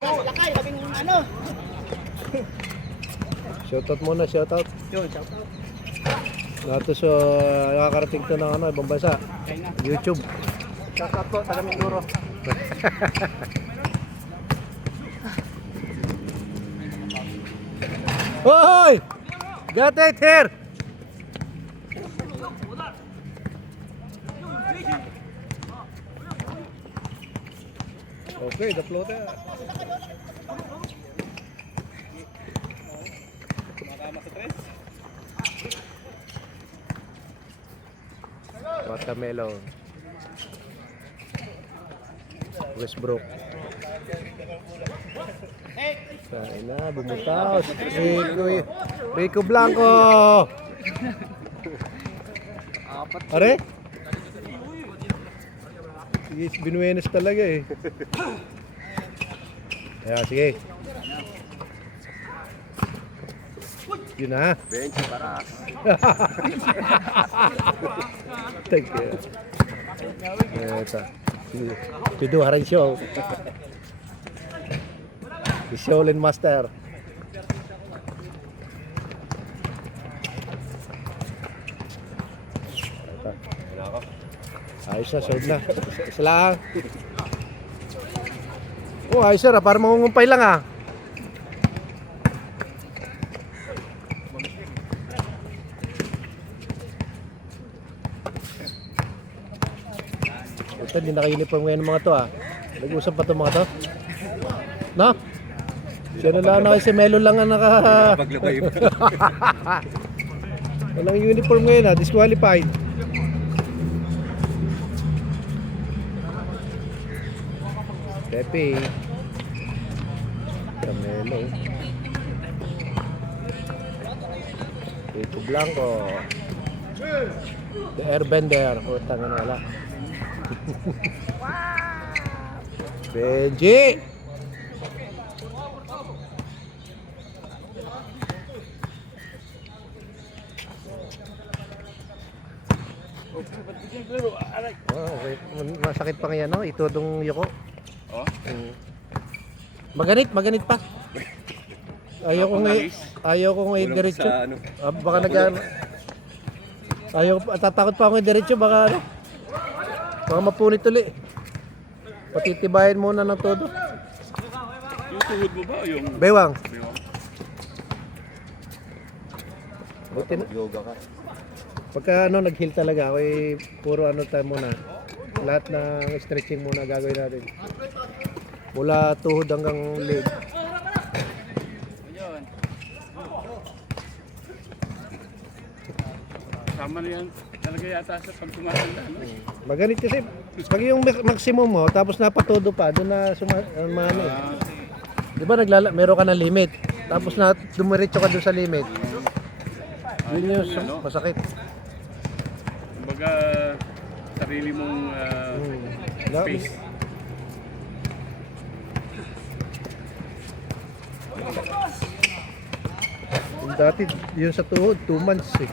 Lakay, labing ano. Shoutout muna, shoutout. Yun, shout out. Nato sa nakakarating to ng ibang bansa. Okay na. YouTube. Shout out po, taga Mindoro. Hoy! Got it here! Okay, the floater. Watermelon. Westbrook. Kain na, bumutaw. Rico Blanco. Are? Sige, binuenos talaga eh. Ayan, sige. Yun na. Bench para. Thank you. Ito. Pido haring show. The Shaolin Master. Ito. Ayos na, sold na. Isa lang. Oh, ayos na. Para mangungumpay lang ah. Ito, hindi naka-uniform ngayon ng mga to ah. Nag-usap pa itong mga to? No? Siya na lang na si Melo lang ang naka... Paglabay ba? Walang uniform ngayon ah, disqualified. Pepe. Camelo. Rico Blanco. The Airbender. Utang na wala. Benji. Oh, okay. Masakit pa ngayon, no? Ito itong yuko. Oh? Maganit pa. Ayaw ko ngayon diretso. Ano? Baka tatakot pa ako ngayon diretso, baka ano? Baka mapunit ulit. Patitibayan muna ng todo. Yung tuhod mo ba? Yung... Bewang. Bewang. Buti na. Yoga ka. Pagka ano, nag-heal talaga, ako puro ano tayo muna. Lahat ng stretching muna gagawin natin. Mula tuhod hanggang leg. Ayun. Sama na yan. Talaga yata sa pag tumatanda, no? Maganit kasi, pag yung maximum mo, tapos napatodo pa, doon na ano eh. Di ba meron ka ng limit, tapos na dumiretso ka doon sa limit. Yun yung masakit. Kumbaga, sarili mong space. Yung dati, yun sa tuhod, 2 months eh.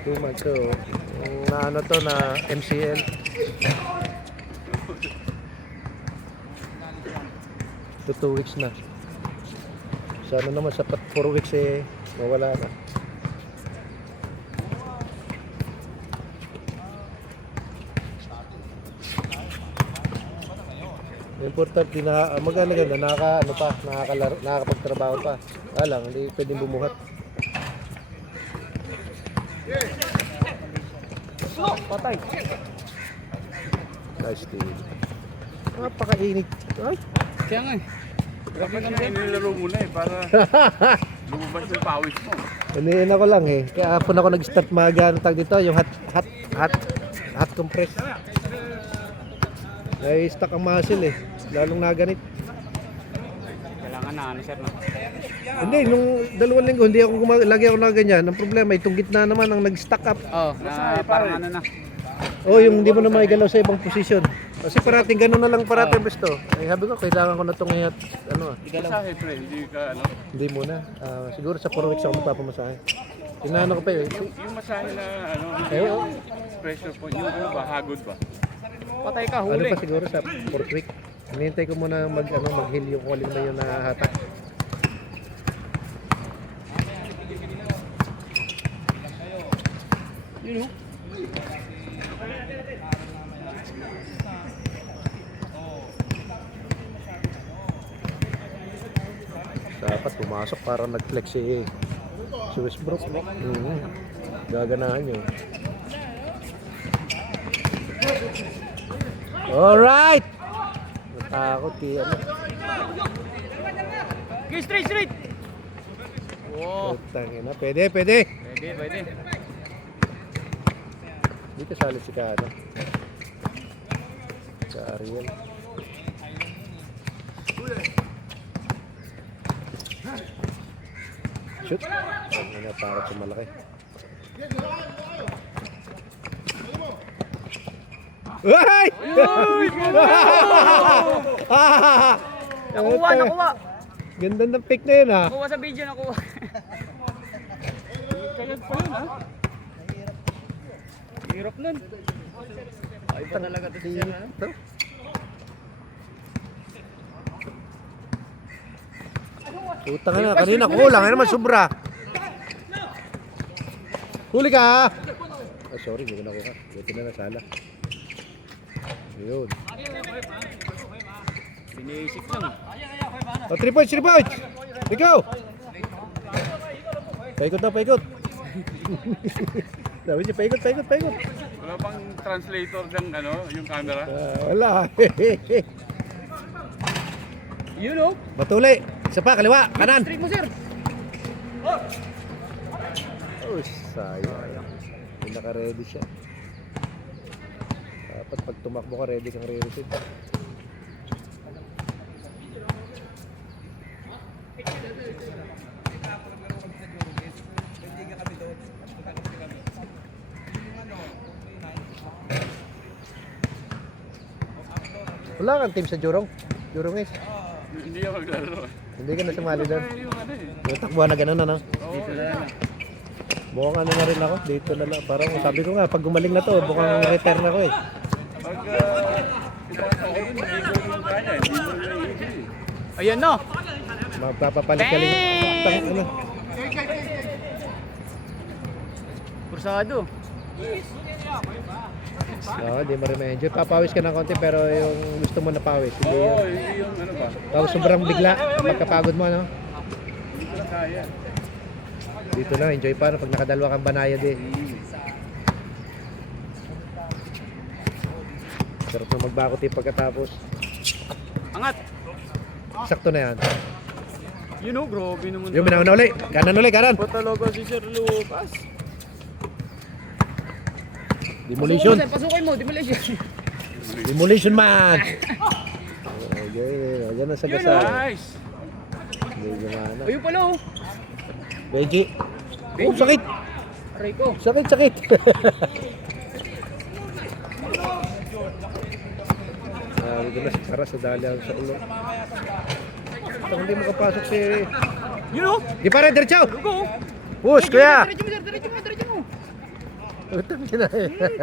2 months, so, na ano to, na MCL. So 2 weeks na. Sana naman sa 4 weeks eh, mawala na. Importante na maganda nakakapagtrabaho pa. Lang, hindi pwedeng bumuhat. Patay. Nice team. Napakainit. Ay, Kaya nga eh. Dapat nga nilaro muna eh, para lumabas yung pawis mo. iniin ako lang eh. Kaya hapon ako nag-start maga ng tag dito, yung hot compress. Ay, stuck ang muscle eh. Lalong naganit. Kailangan na ano sir no? Hindi, nung 2 linggo, hindi ako lagi ako na ganyan. Ang problema, itong gitna naman ang nag-stack up. Oh, na parang ano na. Oh, yung hindi mo na maigalaw sa ibang posisyon. Kasi parating gano'n na lang parating besto. Ay, sabi ko, kailangan ko na itong hiyat, ano. Masahe pre, hindi ka ano. Hindi muna. Siguro sa 4 weeks ako magpapamasahe. Tinanong ko pa eh. Yung masahe na ano, hindi Ewan. yung pressure point, yung ano ba, hagod ba? Patay ka, Ano huli. pa siguro sa 4th week? Hinihintay ko muna mag-heal yung kung alin na yung nahahatak. Yun o. Dapat pumasok para nag-flex si Westbrook. Gaganahan yun. Alright! Natakot ano. Okay, straight. Wow. Tangina. Pwede. Pwede. Dito sali si Kano. Sa Ariel. Shoot. Ang natakot sa malaki. Ay! Nakuha. Ganda ng pick na yun ha. Nakuha sa video, nakuha. Kagad pa yun, ha? Hirap nun. Ay ba talaga ito siya, ha? Utang na, kanina kulang, ano naman sobra. Huli ka! Oh, sorry, hindi ko nakuha. Buti na nasala. Ayun. Biniisip lang. Oh, 3 points! Ikaw! Paikot. Sabi niya, paikot. Wala bang translator ng yung camera? Wala. Yun o. Batuli. Isa pa, kaliwa, kanan. Straight mo, sir. Oh, sayang. Hindi naka-ready siya. Dapat pag tumakbo ka, ready kang re-receive. Wala kang team sa Jurong? Jurongis? Hindi ako maglaro. Hindi ka na sumali doon? Yung Yung takbuhan na gano'n ano? Dito na lang. Mukhang ano na rin ako, dito na lang. Parang sabi ko nga, pag gumaling na to, mukhang return ako eh. Pag pinakatayin, hindi ko yung kanya. Hindi ko yung easy. Ayan na. Magpapapalit ka lang. Ano? Kursado. Oo, di mo remedyo. Papawis ka ng konti pero yung gusto mo na pawis. Hindi Oo, yung, hindi yung ano ba? tapos sobrang bigla, magkapagod mo, no? Hindi ko na kaya. Dito na, enjoy pa, no? Pag nakadalawa kang banayad eh. Sarap na magbakot yung pagkatapos. Angat. Sakto na yan. Yun o, grabe naman. Yung minauna uli. Kanan. Ba talaga si Sir Lucas? Demolition. Pasukin mo, demolition. Demolition man. Okay, yan ang sagasa. Nice! Hindi gumana. Ayun pala o. Benji. Oh, sakit. Aray ko. Sakit. Dito na si Kara sa dalian sa ulo. Basta hindi makapasok si... Yun o. Di pa rin, diretso! Go. Push, kuya! Diretso mo. Utang na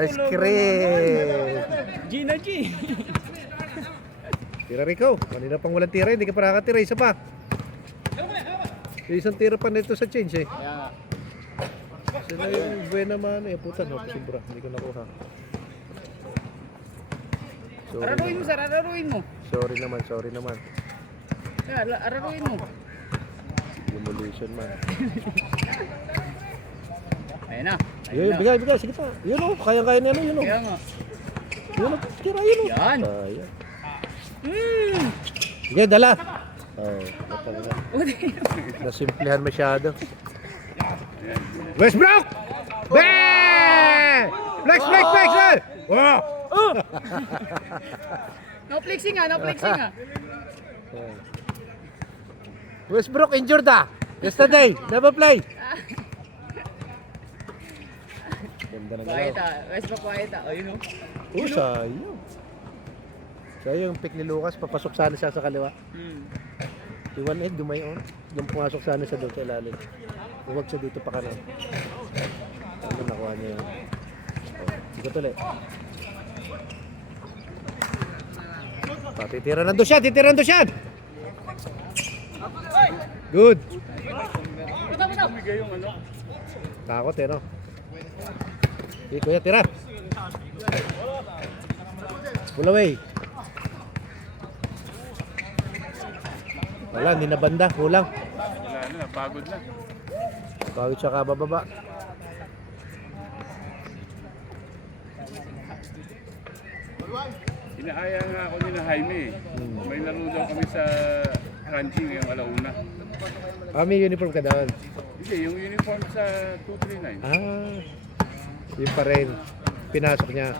screen. Gina G. Tira Rico. Kanina pang walang tira, hindi ka pa nakatira. Isa pa. Yung isang tira pa nito sa change eh. Kaya nga. Sila yung buwan naman eh. Puta, no, sobra. Hindi ko nakuha. Araruin mo, sir. Araruin mo. Sorry naman. Kaya, araruin mo. Demolition man. Ayan na. Yun, bigay. Sige pa. Yun o, kaya niya yun o. Kaya nga. Yun o, tira yun o. Yan. Ayan. Sige, dala. Oh, napagala. Nasimplihan masyado. Westbrook! Bang! Flex! Eh! Wow! No flexing ah. Westbrook injured yesterday, never play. Ganda ng Quiet galaw. Westbrook quiet ah. O yun o. Sayang. Sayang yung pick ni Lucas, papasok sana siya sa kaliwa. Si 1-8 gumayon. Doon pumasok sana siya doon sa ilalim. Huwag siya dito pa kanan. Ano nakuha niya yun. Sige tuloy. Titira ng Dusyan, titira ng Dusyan. Good. Bumigay yung ano. Takot eh, no? Sige, kuya, tira. Pull away. Wala, hindi na banda. Kulang. Wala na, pagod na. Pagod siya kabababa. Inaaya nga ako ni na Jaime. May laro daw kami sa Crunchy ngayong alauna. May uniform ka doon. Hindi, yung uniform sa 239. Yun pa rin. Pinasok niya.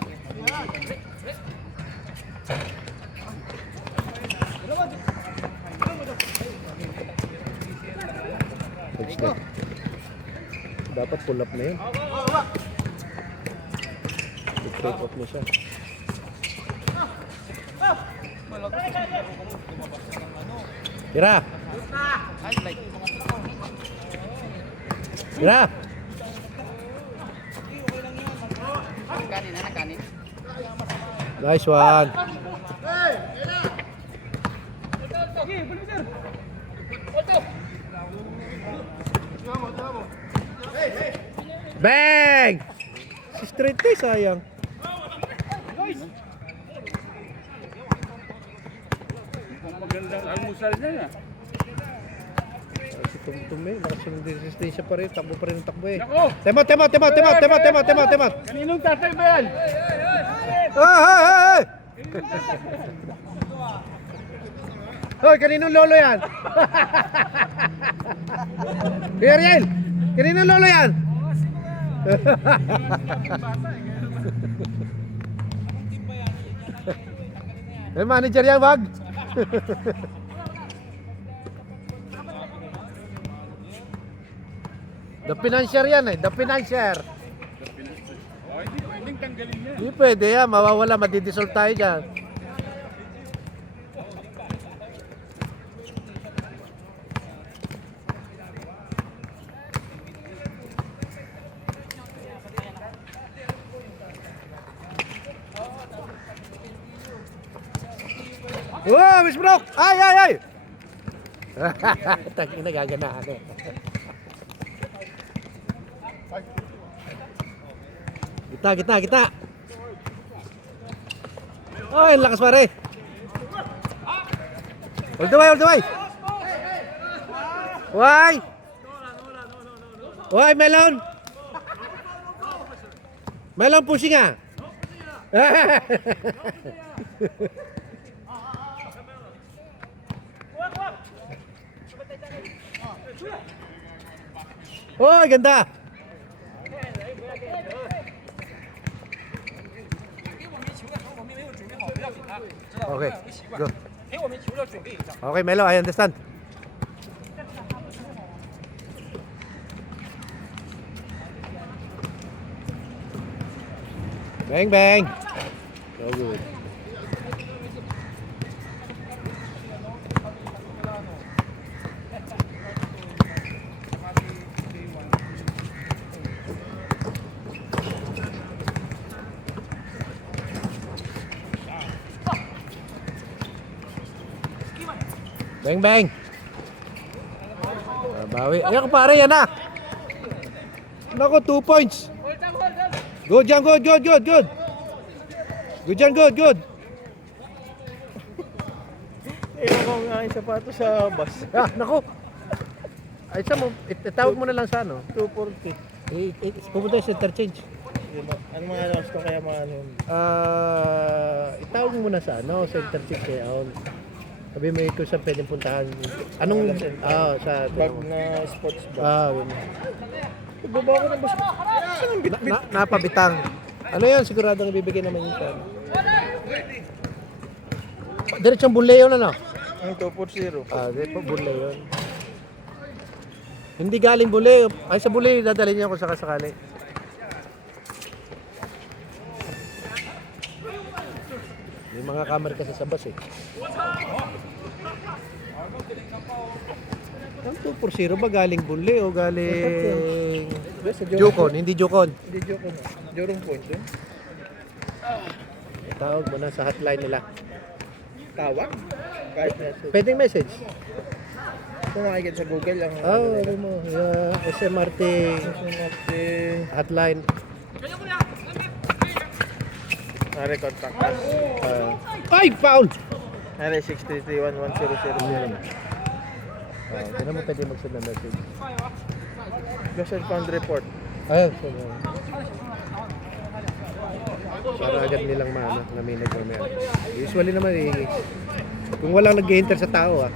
Dapat pull up na yun. Take off na siya. Tira! Tira! Kanin, anak kanin. Nice one! Bang! Si straight eh, sayang. Ang magandang almusal niya na. Si Tumtum eh, nakasunod din resistensya pa rin, takbo pa rin ang takbo eh. Nako! Temot! Kaninong tatay ba yan? Hey! Hoy, kaninong lolo yan? Kuya Ariel, kaninong lolo yan? May manager yan, wag. The financier yan eh, the financier. Oh, hindi pwedeng tanggalin niya. Hindi pwede yan, mawawala, madidissolve tayo dyan. Wow, Miss Brock! Ay! Tangin na gaganahan eh. Kita. Oh, ang lakas pare. All the way. Why, Melon? Melon pushing ah. Oh, ganda. Okay, go. Okay, Melo, I understand. Bang. So good. Bang. Bawi. Ayan pare, yan na. Nako, 2 points. Good yan, good. Good yan, good. Ewan ko nga yung sapato sa bus. Nako. Ay, sa mo, itawag mo na lang sa ano. 240. Pupunta yung interchange. Ano mga alas ko kaya mga ano? Itawag mo na sa ano, sa interchange kaya on. Sabi mo kung saan pwedeng puntahan. Anong, sa... Bag na sports bag. Yun. Pagbaba ko ng bus. Saan ang bitbit? Napabitang. Ano yan? Siguradong ibibigay naman yun sa... Diretsong Buleo na no? Ang 240. Buleo yun. Hindi galing Buleo. Ay sa Buleo, dadalhin niya kung sakasakali. May mga camera kasi sa bus eh. Ang 240 ba galing Buleo o galing... Jukon, hindi Jukon. Hindi Jukon. Jorong Point yun. Tawag mo na sa hotline nila. Tawag? Kahit message. Pwedeng message. Kung makikita sa Google ang Ano mo, SMRT hotline. Nare contact us. Ay, foul! Nare 633-1100. Kailan mo pwede mag-send ng message? Lost and found report. Ayun, so, para agad nilang naminig o meron. Usually naman, kung walang nag-enter sa tao,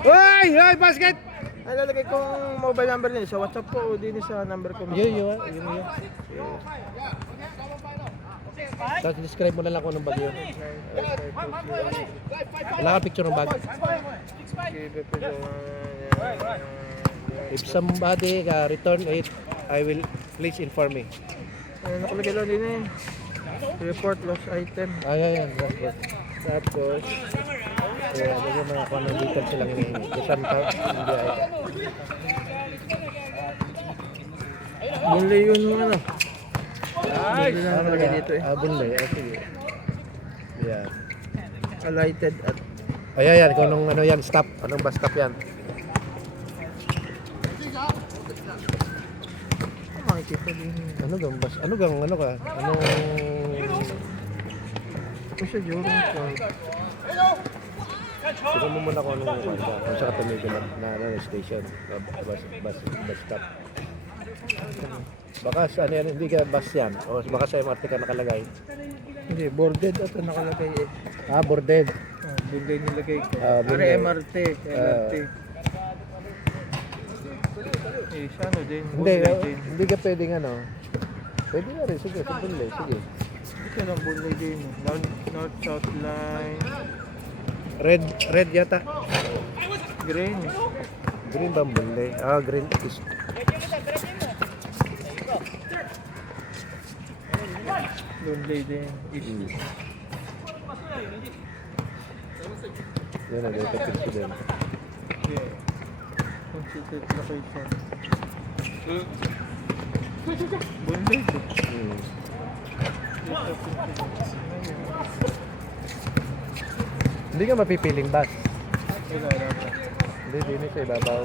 Ay! Ay! Basket! Ay, lalagay ko ang mobile number niya sa WhatsApp ko o din sa number ko. Yun. Tapos describe mo na lang kung anong bag yun. Wala ka picture ng bag. If somebody return it, I will please inform me. Nakalagay lang din eh. Report lost item. Ay. Tapos, Yung mga kung anong details silang hinihingi. Isang tao, hindi ay. bunlay yun yung ano. Bunlay na nakalagay dito eh. Bunlay. Sige. Yeah. Alighted at Ayan, kung anong ano yan, stop. Anong bus stop yan? makikita din. Ano gang bus? Ano ka? Anong... Ito siya, Jordan. Tignan mo muna kung anong kung saan ka tumigil na station. Bus stop. Baka sa ano yan, hindi ka bus yan. O baka sa MRT ka nakalagay. Hindi, boarded ito nakalagay eh. Boarded. Bunlay nilagay ko. Bunlay. MRT. Siya ano din. Hindi, Bunlay din. hindi ka pwedeng ano. Pwede na rin, sige, sa bunlay, sige. Ito lang bunlay din. North-south line. Red yata. Green. Green ba ang bunlay? Green is. Bunlay din. East. Yan na, dito picture din. Okay. Considered location. Bunlay din. Hindi ka mapipiling bus. Wala pa. Hindi, din sa ibabaw.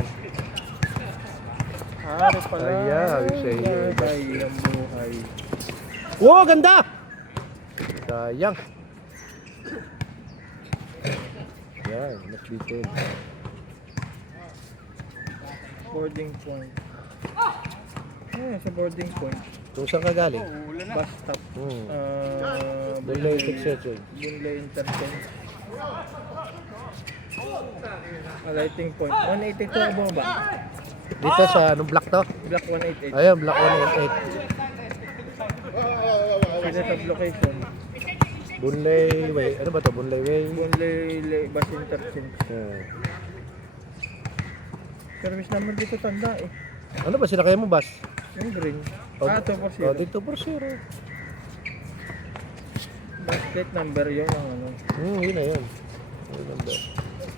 Ari pala. Ayan, sabi sa iyo. Bayang buhay. Wow, ganda! Sayang. Yan, mas detail. Boarding point. Sa boarding point. Kung saan ka galing? Bus stop. Bunlay Succession. Bunlay interchange. Lighting point. 182 ang ba? Dito sa anong block to? Block 188. Ayan, block 188. Set of location. Bunlay Way. Ano ba to? Bunlay Way? Bunlay bus interchange. Ayan. Service number dito tanda eh. Ano ba sinakay mo bus? Yung green. 240. Dito por zero. Bus plate number yun ang ano. Yun na yun. Yung number.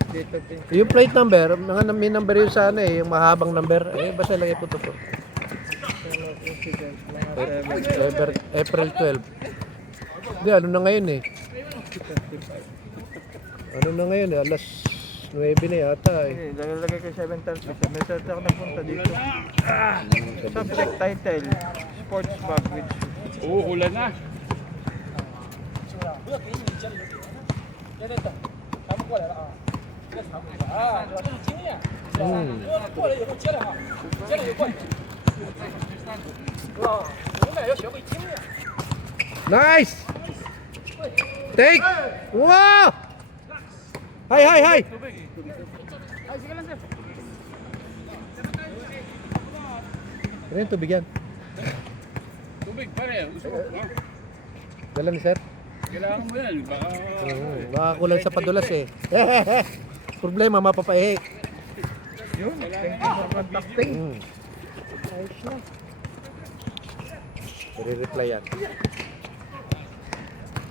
Dito pin. Yung plate number, may number yun sa ano yung mahabang number. Basta lagay po to po. Incident. Mga 7. April 12. Hindi, ano na ngayon eh. Ano na ngayon eh, alas 9 na yata eh. Lalagay ko 7:30. 7:30 ako nagpunta dito. Subject title. Sports bag with shoes. Ulan na. Nice! Take! Wow! Hi! Ano yung tubig yan? Tubig pare. Dala ni sir? Kailangan mo yan. Baka... Baka kulang sa padulas eh. Problema, mapapaihi. Yun. Thank you for contacting. Ayos na. I-reply yan.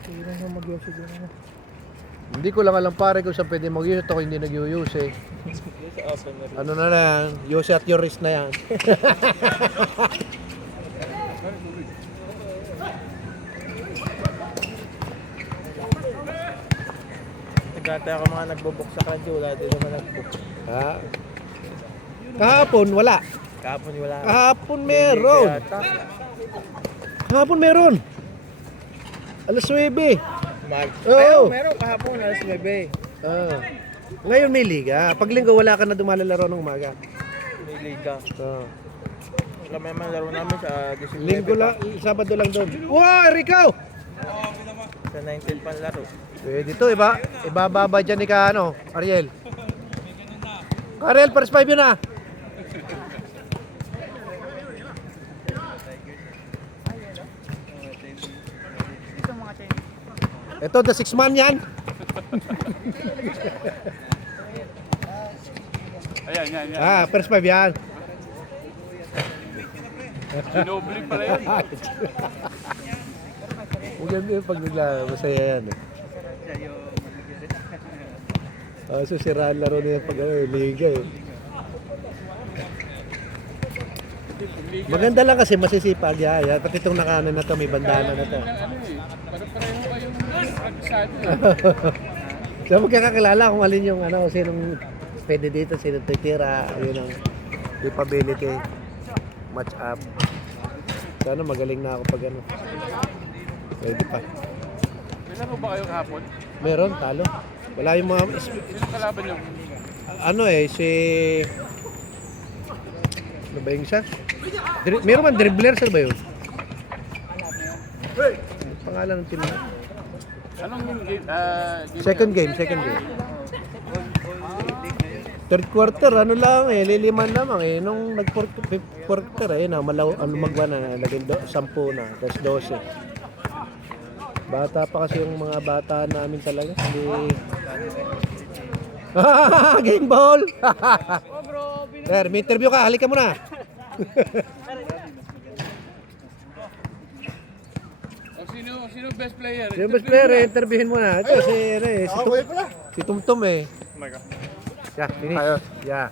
Sige na mag-use siguro. Hindi ko lang alam pare kung saan pwede mag-use. Ito ko hindi nag-use eh. Ano na yan? Use at your risk na yan. Nagkantay ako mga nagbubok sa Crunchy, wala din naman nagbook. Ha? Kahapon, wala. Kahapon wala. Kahapon meron. Yata. Kahapon meron. Alas 9. Oo. Ayun, meron kahapon, alas 9. Ah. Ngayon may liga. Pag linggo wala ka na dumalalaro ng umaga. May liga. Oo. Kami man laro namin sa 19 Linggo lang, Sabado lang doon. Wow, Rico! Sa 19 pan laro. Pwede to, ibababa dyan ni ka, ano, Ariel. Ariel, first 5 yun ah. Ito, the 6 man yan. Ayan, yan, yan. Ah, first 5 yan. Ginobli pala yan. Maganda yung pag naglaro, masaya yan eh. So siraan laro niya pag liga eh. Maganda lang kasi masisipag yan. Pati itong nakanan na to, may bandana na to. Ano eh, para-pareho kayong agsado eh. So magkakakilala kung alin yung ano, sinong pwede dito, sinong titira, yun ang capability, match up. Sana magaling na ako pag ano. Pwede pa. May laro ba kayo kahapon? Meron, talo. Wala yung mga, Sino kalaban nyo? ano eh, si... Ano ba yung isa? Meron man, dribbler, saan ba yun? Pangalan ng team na? Anong game? Second game. Third quarter, ano lang eh, liliman lamang eh. Nung nag-fourth quarter eh, na lumagwa na, naging 10 na, tapos 12. Bata pa kasi yung mga bata namin talaga. Hindi... Game ball! Sir, may interview ka, halika muna. Sino best player? Yung best player eh, interviewin mo na. Ito si, ano eh, si Tumtum eh. Oh my God. Yeah, finish. Yeah.